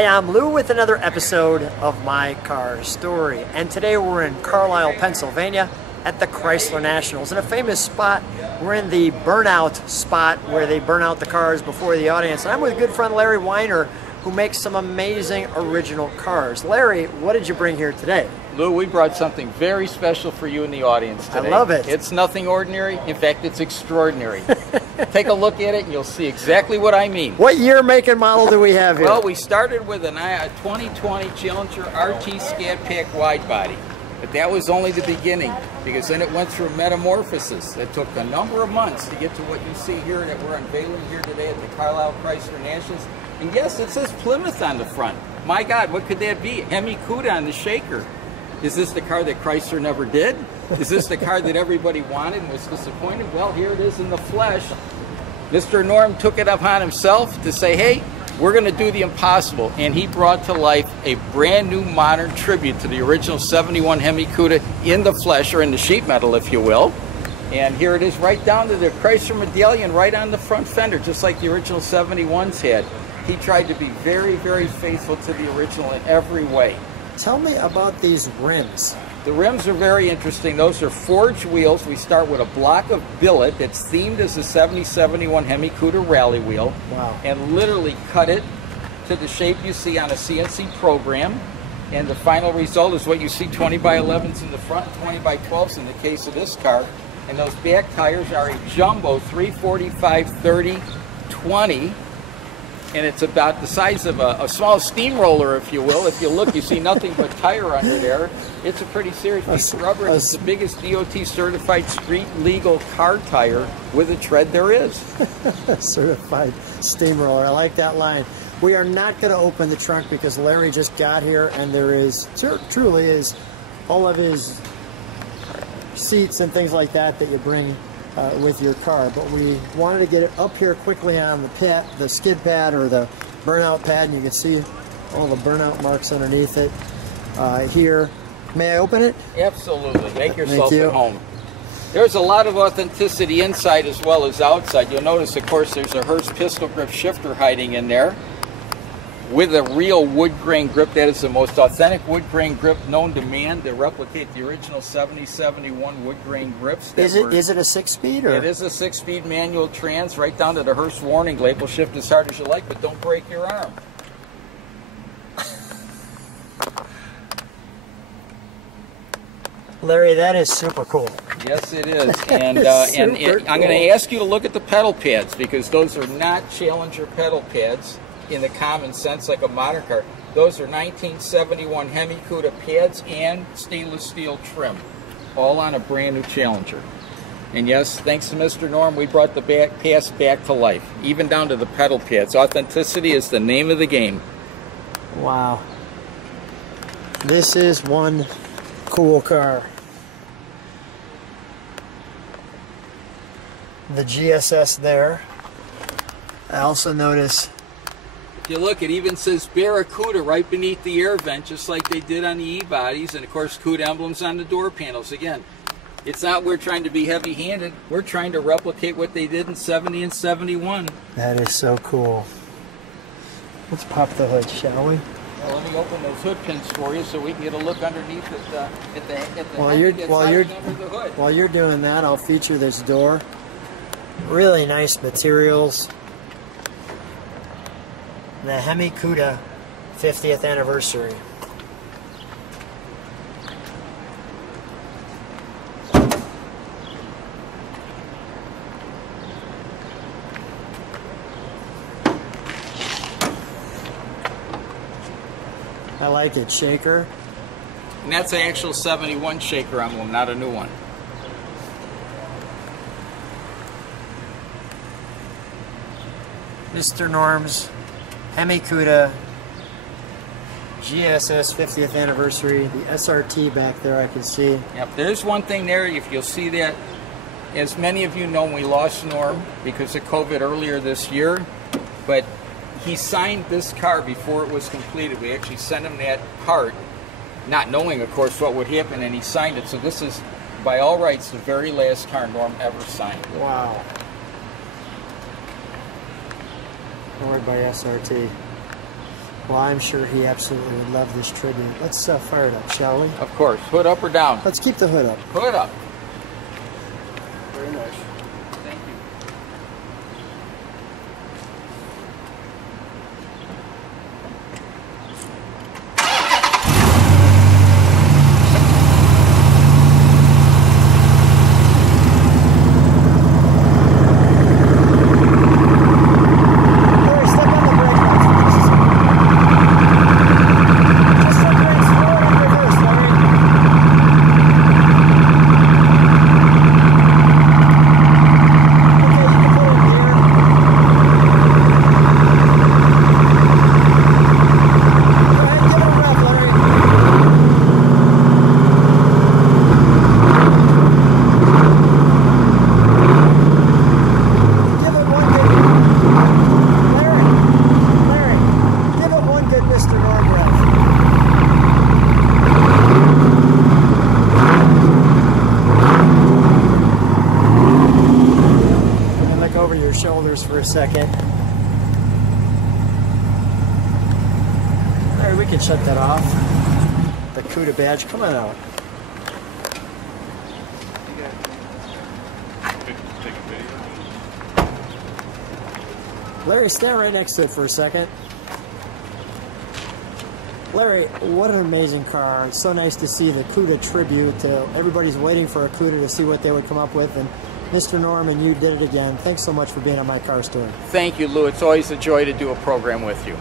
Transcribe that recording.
Hi, I'm Lou with another episode of My Car Story, and today we're in Carlisle, Pennsylvania at the Chrysler Nationals. In a famous spot, we're in the burnout spot where they burn out the cars before the audience. And I'm with good friend Larry Weiner, who makes some amazing original cars. Larry, what did you bring here today? Lou, we brought something very special for you in the audience today. I love it. It's nothing ordinary. In fact, it's extraordinary. Take a look at it and you'll see exactly what I mean. What year, make, and model do we have here? Well, we started with a 2020 Challenger RT Scat Pack wide body. But that was only the beginning, because then it went through a metamorphosis that took a number of months to get to what you see here that we're unveiling here today at the Carlisle Chrysler Nationals. And yes, it says Plymouth on the front. My God, what could that be? Hemi Cuda on the shaker. Is this the car that Chrysler never did? Is this the car that everybody wanted and was disappointed? Well, here it is in the flesh. Mr. Norm took it upon himself to say, hey, we're going to do the impossible. And he brought to life a brand new modern tribute to the original 71 Hemi Cuda in the flesh, or in the sheet metal, if you will. And here it is right down to the Chrysler medallion right on the front fender, just like the original 71s had. He tried to be very, very faithful to the original in every way. Tell me about these rims. The rims are very interesting. Those are forged wheels. We start with a block of billet that's themed as the 70-71 Hemi Cuda rally wheel. Wow. And literally cut it to the shape you see on a CNC program. And the final result is what you see, 20 by 11s in the front, 20 by 12s in the case of this car. And those back tires are a jumbo 345/30/20. And it's about the size of a small steamroller, if you will. If you look, you see nothing but tire under there. It's a pretty serious piece of rubber. It's the biggest DOT-certified street-legal car tire with a tread there is. Certified steamroller. I like that line. We are not going to open the trunk because Larry just got here, and there is, truly is, all of his seats and things like that you bring with your car, but we wanted to get it up here quickly on the skid pad or the burnout pad, and you can see all the burnout marks underneath it here. May I open it? Absolutely. Make yourself at home. There's a lot of authenticity inside as well as outside. You'll notice, of course, there's a Hurst pistol grip shifter hiding in there with a real wood grain grip. That is the most authentic wood grain grip known to man, to replicate the original 70-71 wood grain grips. Is it a 6-speed? Or? It is a 6-speed manual trans, right down to the Hurst warning label. Shift as hard as you like, but don't break your arm. Larry, that is super cool. Yes, it is. And I'm going to ask you to look at the pedal pads, because those are not Challenger pedal pads in the common sense like a modern car. Those are 1971 Hemi Cuda pads and stainless steel trim, all on a brand new Challenger. And yes, thanks to Mr. Norm, we brought the past back to life, even down to the pedal pads. Authenticity is the name of the game. Wow. This is one cool car. The GSS there. I also notice, if you look, it even says Barracuda right beneath the air vent, just like they did on the E-bodies, and of course Cuda emblems on the door panels. Again, it's not we're trying to be heavy-handed, we're trying to replicate what they did in 70 and 71. That is so cool. Let's pop the hood, shall we? Well, let me open those hood pins for you so we can get a look underneath at the while you're doing that, I'll feature this door. Really nice materials. The Hemi Cuda 50th anniversary. I like it. Shaker. And that's an actual 71 shaker emblem, not a new one. Mr. Norm's Hemi Cuda GSS 50th anniversary. The SRT back there I can see. Yep, there's one thing there, if you'll see that. As many of you know, we lost Norm because of COVID earlier this year, but he signed this car before it was completed. We actually sent him that part, not knowing, of course, what would happen, and he signed it. So this is, by all rights, the very last car Norm ever signed. Wow. Powered by SRT. Well, I'm sure he absolutely would love this tribute. Let's fire it up, shall we? Of course. Hood up or down? Let's keep the hood up. Hood up. Very nice. Thank you. Larry, step on the brake lights, please. Just step brake slow and reverse, Larry. Okay, you can put it in gear. Go ahead, give it a rev, Larry. Give it one good... Larry, give it one good Mr. Norm rev. And look over your shoulders for a second. Larry, we can shut that off. The Cuda badge, come on out. Larry, stand right next to it for a second. Larry, what an amazing car. It's so nice to see the Cuda tribute. Everybody's waiting for a Cuda to see what they would come up with. And Mr. Norman, you did it again. Thanks so much for being on My Car Story. Thank you, Lou. It's always a joy to do a program with you.